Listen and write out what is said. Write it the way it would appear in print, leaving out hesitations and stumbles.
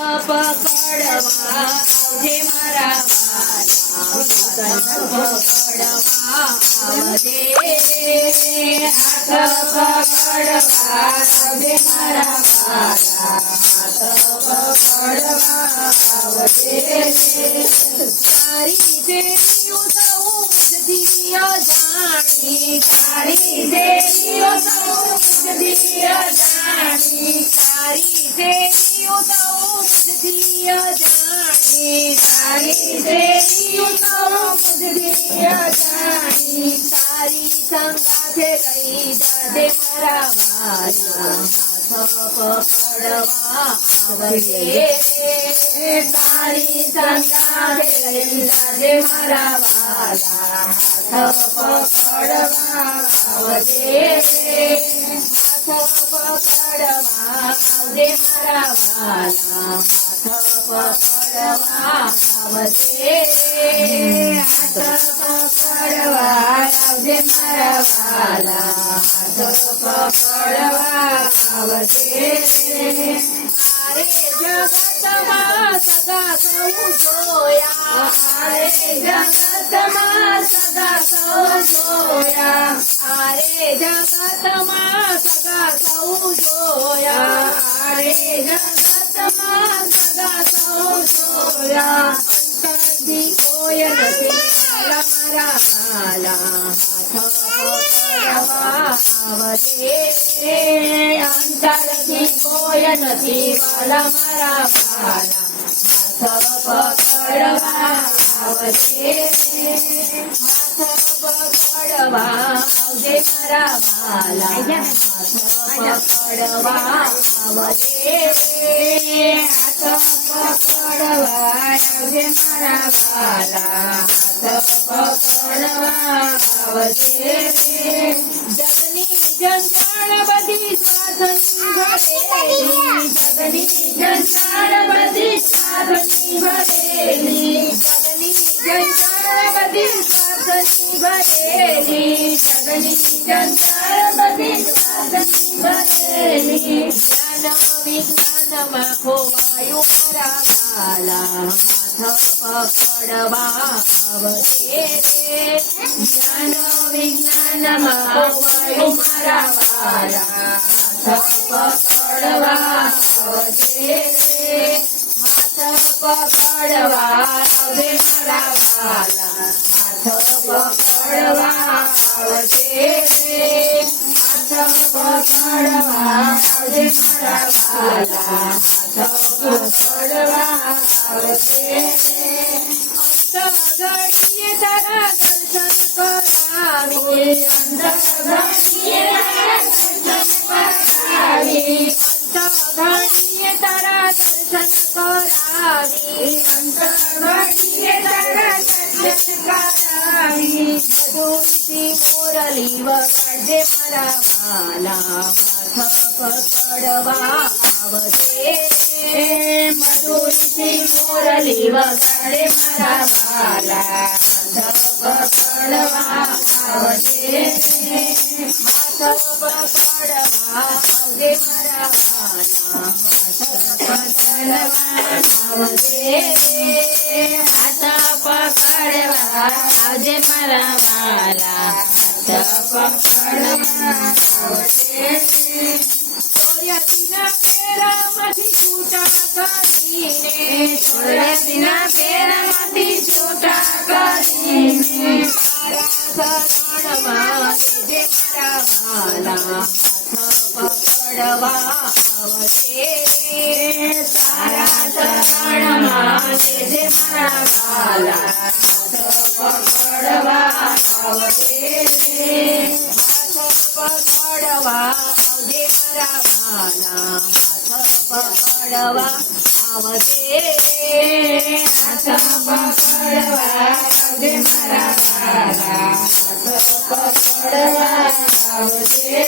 પકડવા આવજે મારા વાલા, પકડવા આવજે, હાથ પકડવા આવજે મારા વાલા, હાથ પકડવા આવજે. તારી દેવીઓ સૌ મુજથી અજાણી, તારી દેવીઓ સૌ મુજથી અજાણી, તારી દેવીઓ સૌ મુજથી અજાણી, તારી દેવીઓ સૌ મુજથી અજાણી, તારી સંગાથે લઈ જાજે મારા વાલા, હાથ પકડવા આવજે, તારી સંગાથે લઈ જાજે મારા વાલા, હાથ પકડવા આવજે, હાથ પકડવા આવજે મારા વાલા, હાથ પકડવા આવજે, હાથ પકડવા આવજે મારા વાલા, હાથ પકડવા આવજે. આરે જગતમાં સગા સૌ જોયા, આરે જગતમાં સગા સૌ જોયા, આરે જગતમાં સગા સૌ જોયા, આરે જગતમાં સગા સૌ જોયા, અંતરથી કોઈ નથી મારા વાલા, હાથ પકડવા આવજે, અંતરથી કોઈ નથી વાલા મારા વાલા, હાથ પકડવા આવજે, હાથ પકડવા આવજે મારા વાલા, હાથ પકડવા આવજે, હાથ પકડવા આવજે મારા વાલા, હાથ પકડવા આવજે. જગની જંજાળ બધી સાધની ભરેલી, જગની જંજાળ બધી સાધની ભરેલી, જગની જંજાળ બધી સાધની ભરેલી, જગની જંજાળ બધી સાધની ભરેલી, જ્ઞાન વિજ્ઞાનમાં ખોવાયું મારા વાલા, હાથ પકડવા આવજે, જ્ઞાન વિજ્ઞાનમાં ખોવાયું મારા વાલા, હાથ પકડવા આવજે, હાથ પકડવા આવજે મારા વાલા, હાથ પકડવા આવજે, હાથ પકડવા આવજે મારા વાલા, હાથ પકડવા આવજે. અંતઘડીએ તારા દર્શન કરાવી, અંતઘડીએ તારા દર્શન કરાવી, અંતઘડીએ તારા દર્શન કરાવી, અંતઘડીએ તારા દર્શન કરાવી, મધુરથી મોરલી વગાડજે મારા વાલા, હાથ પકડવા આવજે, મધુરથી મોરલી વગાડે મારા વાલા, હાથ પકડવા આવજે, હાથ પકડવા આવજે મારા વાલા, હાથ પકડવા આવજે, હાથ પકડવા આવજે મારા વાલા, હાથ પકડવા આવજે. ચોર્યાસીના પેરામાંથી છૂટા કરીને, ચોર્યાસીના પેરામાંથી છૂટા કરીને, તારા શરણમાં લેજે મારા વાલા, હાથ પકડવા આવજે, તારા શરણમાં લેજે મારા વાલા, હાથ પકડવા આવજે, હાથ પકડવા આવજે મારા વાલા, હાથ પકડવા આવજે, હાથ પકડવા આવજે મારા વાલા, હાથ પકડવા આવજે.